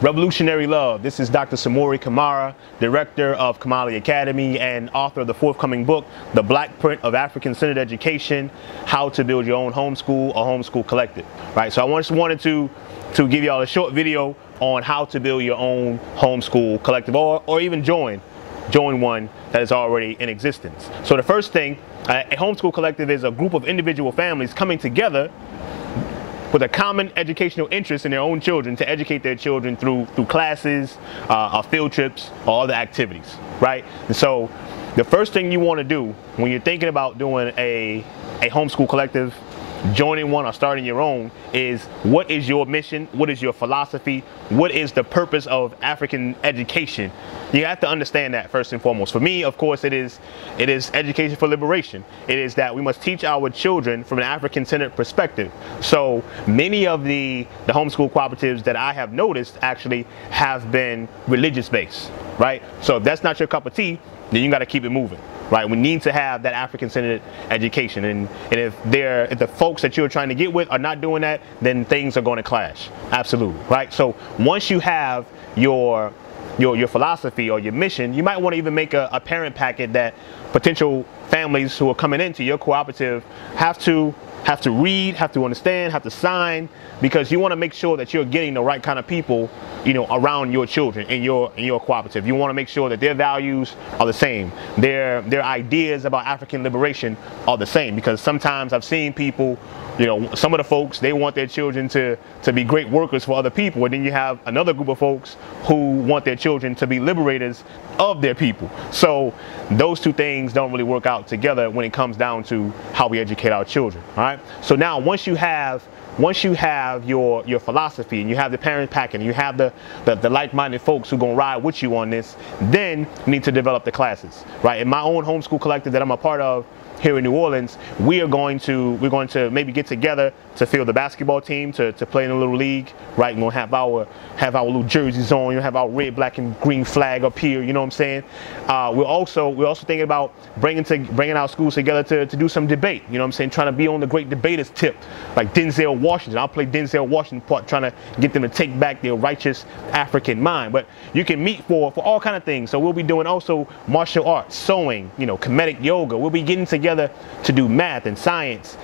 Revolutionary Love. This is Dr. Samori Kamara, director of KAMALI Academy and author of the forthcoming book, The Black Print of African-Centered Education, How to Build Your Own Homeschool or Homeschool Collective. Right, so I just wanted to give y'all a short video on how to build your own homeschool collective or even join one that is already in existence. So the first thing, a homeschool collective is a group of individual families coming together with a common educational interest in their own children to educate their children through classes, field trips, or other activities, right? And so the first thing you want to do when you're thinking about doing a homeschool collective, joining one or starting your own, is what is your mission? What is your philosophy? What is the purpose of African education? You have to understand that first and foremost. For me, of course, it is education for liberation. It is that we must teach our children from an African-centered perspective. So many of the homeschool cooperatives that I have noticed actually have been religious-based, right? So if that's not your cup of tea, then you got to keep it moving. Right, we need to have that African-centered education, and if the folks that you're trying to get with are not doing that, then things are going to clash. Absolutely, right? So once you have your philosophy or your mission, you might want to even make a parent packet that potential families who are coming into your cooperative have to read, have to understand, have to sign, because you want to make sure that you're getting the right kind of people, you know, around your children in your cooperative. You want to make sure that their values are the same, their ideas about African liberation are the same, because sometimes I've seen people, you know, some of the folks, they want their children to be great workers for other people, and then you have another group of folks who want their children to be liberators of their people. So those two things don't really work out together when it comes down to how we educate our children. All right. So now once you have your philosophy, and you have the parent packet, and you have the like-minded folks who are going to ride with you on this, then you need to develop the classes, right? In my own homeschool collective that I'm a part of here in New Orleans, we're going to maybe get together to field the basketball team to play in a little league, right? We're gonna have our little jerseys on, you know, have our red, black, and green flag up here. You know what I'm saying? We're also thinking about bringing our schools together to do some debate. You know what I'm saying? Trying to be on the great debaters tip, like Denzel Washington. I'll play Denzel Washington part, trying to get them to take back their righteous African mind. But you can meet for all kind of things. So we'll be doing also martial arts, sewing, you know, comedic yoga. We'll be getting together to do math and science.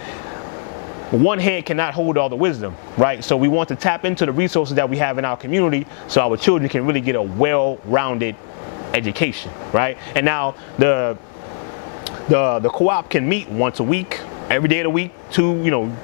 One hand cannot hold all the wisdom, right? So we want to tap into the resources that we have in our community so our children can really get a well-rounded education, right? And now the co-op can meet once a week, every day of the week,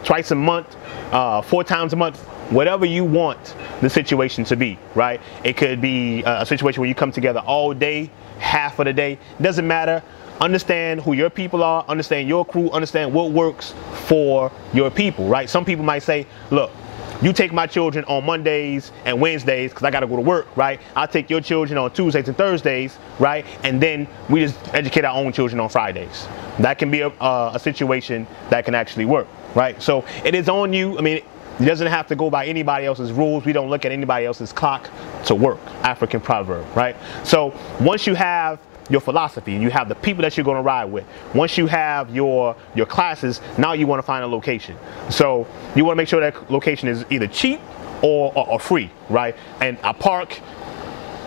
twice a month, 4 times a month, whatever you want the situation to be, right? It could be a situation where you come together all day, half of the day, doesn't matter. Understand who your people are, understand your crew, understand what works for your people, right? Some people might say, look, you take my children on Mondays and Wednesdays because I got to go to work, right? I'll take your children on Tuesdays and Thursdays, right? And then we just educate our own children on Fridays. That can be a situation that can actually work, right? So it is on you. I mean, it doesn't have to go by anybody else's rules. We don't look at anybody else's clock to work. African proverb, right? So once you have your philosophy, you have the people that you're going to ride with. Once you have your classes, now you want to find a location. So you want to make sure that location is either cheap or free, right? And a park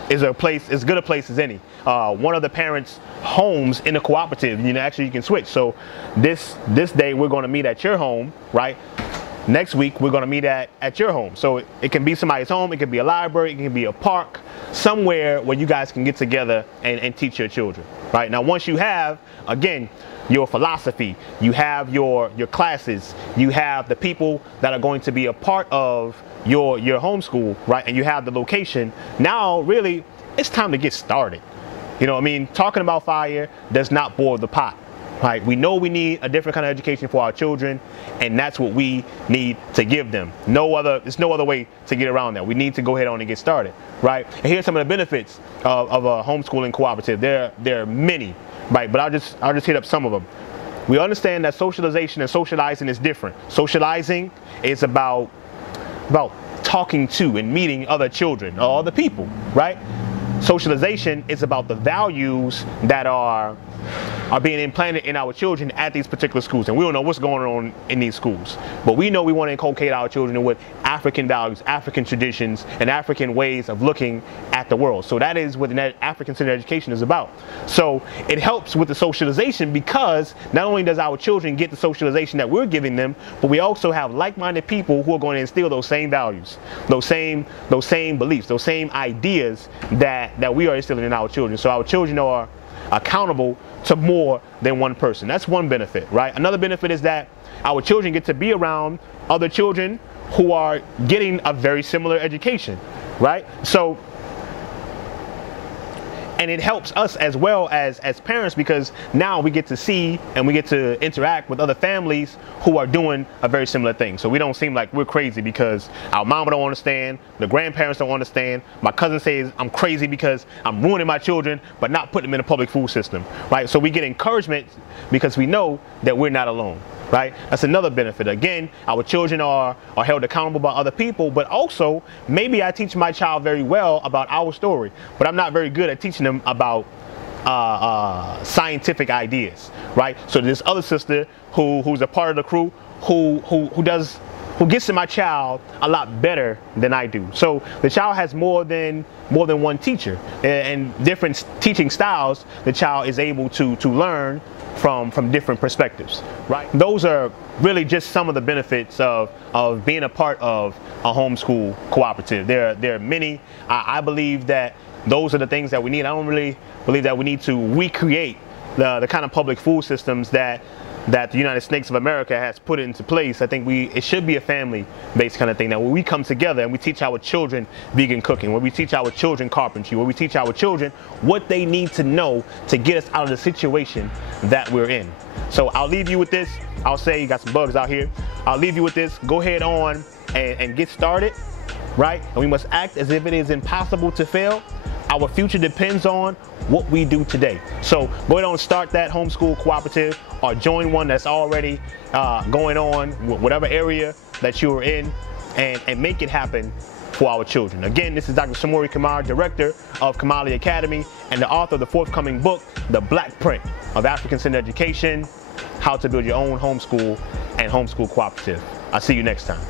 is as good a place as any. One of the parents' homes in the cooperative, actually you can switch. So this day we're going to meet at your home, right? Next week, we're going to meet at your home. So it can be somebody's home, it can be a library, it can be a park, somewhere where you guys can get together and teach your children, right? Now, once you have, again, your philosophy, you have your classes, you have the people that are going to be a part of your homeschool, right? And you have the location. Now, really, it's time to get started. You know what I mean? Talking about fire does not boil the pot. Right? We know we need a different kind of education for our children, and that's what we need to give them. There's no other way to get around that. We need to go ahead on and get started, right? And here's some of the benefits of a homeschooling cooperative. There are many, right? But I'll just hit up some of them. We understand that socialization and socializing is different. Socializing is about talking to and meeting other children or other people, right? Socialization is about the values that are are being implanted in our children at these particular schools. And we don't know what's going on in these schools. But we know we want to inculcate our children with African values, African traditions, and African ways of looking at the world. So that is what the African-centered education is about. So it helps with the socialization, because not only does our children get the socialization that we're giving them, but we also have like-minded people who are going to instill those same values, those same beliefs, those same ideas that we are instilling in our children. So our children are accountable to more than one person. That's one benefit, right? Another benefit is that our children get to be around other children who are getting a very similar education, right? So, and it helps us as well as parents, because now we get to see and we get to interact with other families who are doing a very similar thing. So we don't seem like we're crazy because our mama don't understand, the grandparents don't understand, my cousin says I'm crazy because I'm ruining my children but not putting them in a public food system, right? So we get encouragement because we know that we're not alone. Right? That's another benefit. Again, our children are held accountable by other people, but also maybe I teach my child very well about our story, but I'm not very good at teaching them about scientific ideas, right? So this other sister who's a part of the crew who gets to my child a lot better than I do. So the child has more than one teacher, and different teaching styles the child is able to learn from different perspectives, right? Those are really just some of the benefits of being a part of a homeschool cooperative. There are many. I believe that those are the things that we need. I don't really believe that we need to recreate the kind of public food systems that the United States of America has put into place. I think it should be a family-based kind of thing, that where we come together and we teach our children vegan cooking, where we teach our children carpentry, where we teach our children what they need to know to get us out of the situation that we're in. So I'll leave you with this. I'll say, you got some bugs out here. I'll leave you with this. Go ahead on and get started, right? And we must act as if it is impossible to fail. Our future depends on what we do today. So go ahead and start that homeschool cooperative, or join one that's already going on, whatever area that you are in, and make it happen for our children. Again, this is Dr. Samori Kamara, director of KAMALI Academy and the author of the forthcoming book, The Black Print of African-Centered Education, How to Build Your Own Homeschool and Homeschool Cooperative. I'll see you next time.